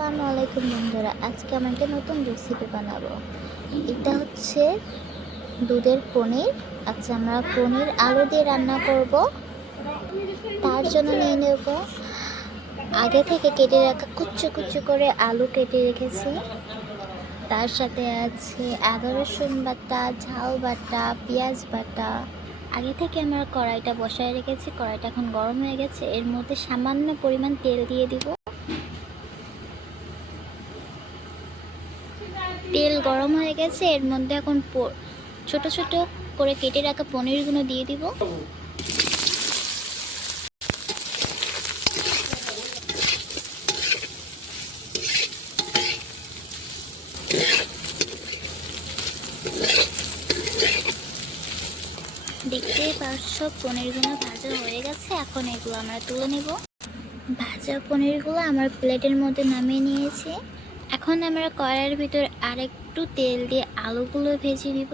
আসসালামু আলাইকুম বন্ধুরা, আজকে আমি একটা নতুন রেসিপি বানাবো। এটা হচ্ছে দুধের পনির। আচ্ছা, আমরা পনির আলু দিয়ে রান্না করব। তার জন্য নিয়ে নেব আগে থেকে কেটে রাখা কুচু কুচু করে আলু কেটে রেখেছি। তার সাথে আছে আদা রসুন বাটা, ঝাল বাটা, পেঁয়াজ বাটা। আগে থেকে আমরা কড়াইটা বসায় রেখেছি। কড়াইটা এখন গরম হয়ে গেছে। এর মধ্যে সামান্য পরিমাণ তেল দিয়ে দিব। তেল গরম হয়ে গেছে। এর মধ্যে এখন ছোট ছোট করে কেটে রাখা পনিরগুলো দিয়ে দিব। দেখতেই পাচ্ছ পনিরগুলো ভাজা হয়ে গেছে। এখন এগুলো আমরা তুলে নেব। ভাজা পনিরগুলো আমার প্লেটের মধ্যে নামিয়ে নিয়েছি। এখন আমরা কড়াইয়ের ভিতর আরেকটু তেল দিয়ে আলুগুলো ভেজে নিব।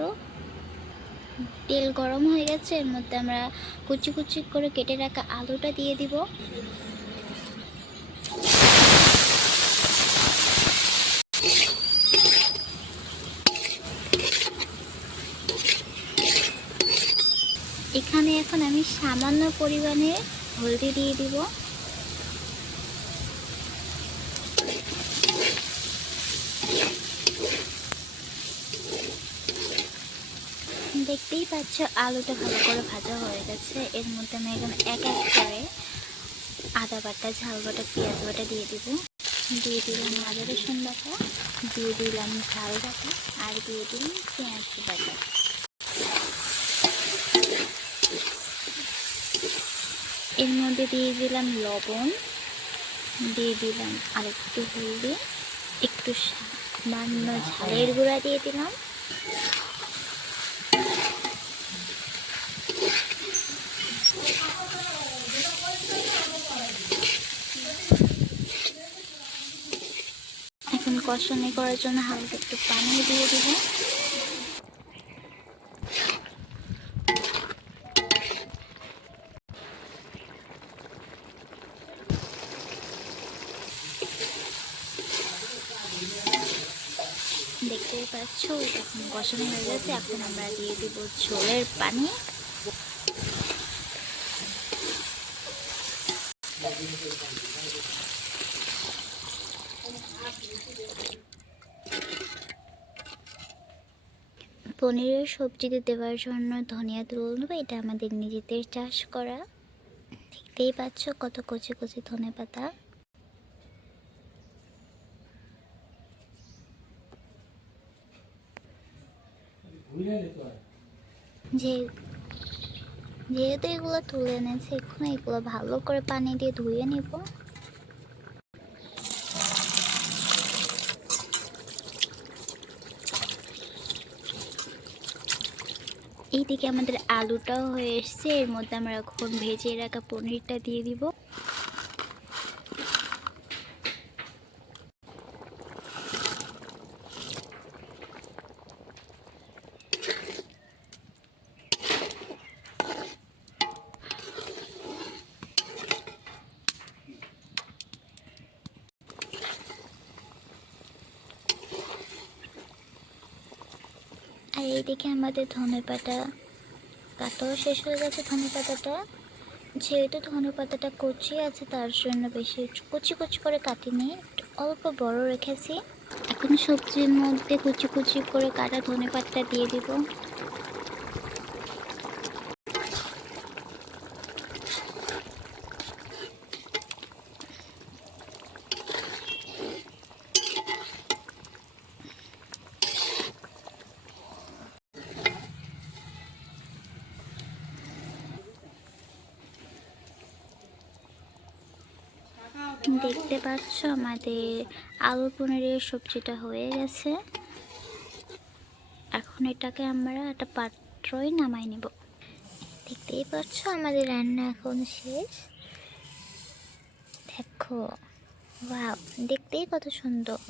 তেল গরম হয়ে গেছে। এর মধ্যে আমরা কুচি কুচি করে কেটে রাখা আলুটা দিয়ে দিব। এখানে এখন আমি সামান্য পরিমাণে হলদি দিয়ে দিব। দেখতেই পাচ্ছ আলুটা ভালো করে ভাজা হয়ে গেছে। এর মধ্যে আমি এখন এক এক করে আদা বাটা, ঝাল বাটা, পেঁয়াজ বাটা দিয়ে দিব। দিয়ে দিলাম আদা রসুন বাটা, দিয়ে দিলাম ঝাল বাটা, আর দিয়ে দিলাম পেঁয়াজ বাটা। এর মধ্যে দিয়ে দিলাম লবণ, দিয়ে দিলাম আরেকটু হলদি, একটু সামান্য ঝালের গুঁড়া দিয়ে দিলাম। এখন কষানি করার জন্য হালকা একটু পানি দিয়ে দিব। দেখতেই পাচ্ছ এখন কষানো হয়ে গেছে। এখন আমরা দিয়ে দিব ঝোলের পানি। পনিরের সবজিতে দেওয়ার জন্য ধনিয়া তুলে নেব। এটা আমাদের নিজেদের চাষ করা। দেখতেই পাচ্ছ কত কচি কচি ধনে পাতা। যেহেতু এগুলো তুলে এনেছে, এখন এগুলো ভালো করে পানি দিয়ে ধুয়ে নিব। এইদিকে আমাদের আলুটাও হয়ে এসছে। এর মধ্যে আমরা এখন ভেজে রাখা পনিরটা দিয়ে দিব। আর এইদিকে আমাদের ধনেপাতা কাটাও শেষ হয়ে গেছে। ধনেপাতাটা যেহেতু ধনেপাতাটা কচি আছে, তার জন্য বেশি কুচি কুচি করে কাটিনি, অল্প বড় রেখেছি। এখন সবজির মধ্যে কুচি কুচি করে কাটা ধনেপাতাটা দিয়ে দিব। দেখতে পাচ্ছ আমাদের আলু পনিরের সবজিটা হয়ে গেছে। এখন এটাকে আমরা একটা পাত্রয় নামাই নিব। দেখতেই পাচ্ছ আমাদের রান্না এখন শেষ। দেখো, ওয়াও, দেখতেই কত সুন্দর।